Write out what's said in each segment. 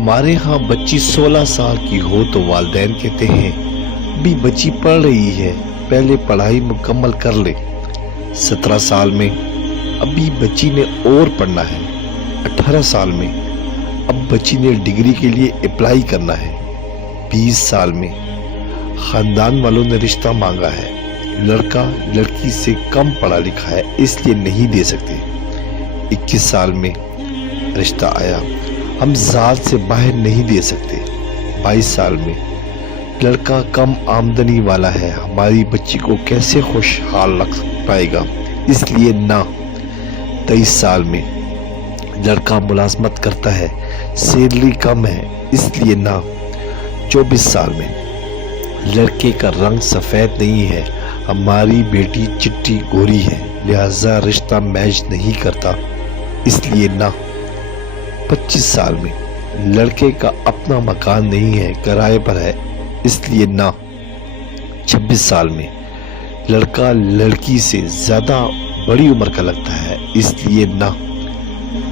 ہمارے ہاں بچی 16 سال کی ہو تو والدین کہتے ہیں بھی بچی پڑھ رہی ہے، پہلے پڑھائی مکمل کر لے۔ 17 سال میں ابھی بچی نے اور پڑھنا ہے۔ 18 سال میں اب بچی نے ڈگری کے لیے اپلائی کرنا ہے۔ 20 سال میں خاندان والوں نے رشتہ مانگا ہے، لڑکا لڑکی سے کم پڑھا لکھا ہے اس لیے نہیں دے سکتے۔ 21 سال میں رشتہ آیا، ہم ذات سے باہر نہیں دے سکتے۔ 22 سال میں لڑکا کم آمدنی والا ہے، ہماری بچی کو کیسے خوشحال رکھ پائے گا اس لیے نہ۔ 23 سال میں لڑکا ملازمت کرتا ہے، سیلری کم ہے اس لیے نہ۔ 24 سال میں لڑکے کا رنگ سفید نہیں ہے، ہماری بیٹی چٹی گوری ہے لہذا رشتہ میچ نہیں کرتا اس لیے نہ۔ 25 سال میں لڑکے کا اپنا مکان نہیں ہے، کرائے پر ہے اس لیے نہ۔ 26 سال میں لڑکا لڑکی سے زیادہ بڑی عمر کا لگتا ہے اس لیے نہ۔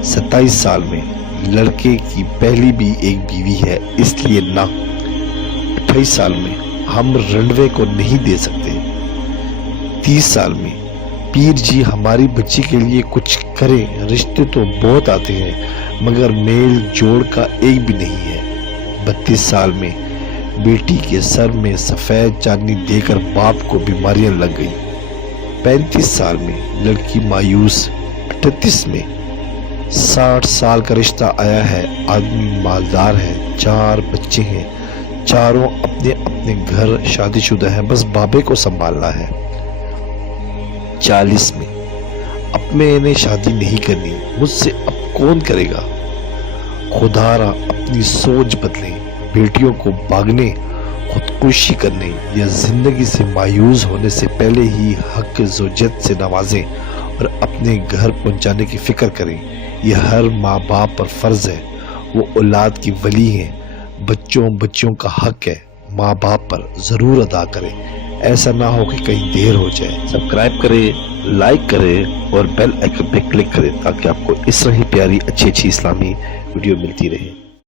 27 سال میں لڑکے کی پہلی بھی ایک بیوی ہے اس لیے نہ۔ 28 سال میں ہم رنڈوے کو نہیں دے سکتے۔ 30 سال میں پیر جی ہماری بچی کے لیے کچھ کرے، رشتے تو بہت آتے ہیں مگر میل جوڑ کا ایک بھی نہیں ہے۔ 32 سال میں بیٹی کے سر میں سفید چاندنی دے کر باپ کو بیماریاں لگ گئی۔ 35 سال میں لڑکی مایوس۔ 38 میں 60 سال کا رشتہ آیا ہے، آدمی مالدار ہے، 4 بچے ہیں، چاروں اپنے اپنے گھر شادی شدہ ہیں، بس بابے کو سنبھالنا ہے۔ 40 میں اب میں نے شادی نہیں کرنی، مجھ سے اب کون کرے گا؟ خدا را اپنی سوچ بدلیں، بیٹیوں کو بھاگنے، خودکشی کرنے یا زندگی سے مایوس ہونے سے پہلے ہی حق زوجت سے نوازیں اور اپنے گھر پہنچانے کی فکر کریں۔ یہ ہر ماں باپ پر فرض ہے، وہ اولاد کی ولی ہیں، بچوں کا حق ہے، ماں باپ پر ضرور ادا کریں، ایسا نہ ہو کہ کہیں دیر ہو جائے۔ سبسکرائب کریں، لائک کریں اور بیل آئیکن پہ کلک کریں تاکہ آپ کو اس طرح ہی پیاری اچھی اسلامی ویڈیو ملتی رہے۔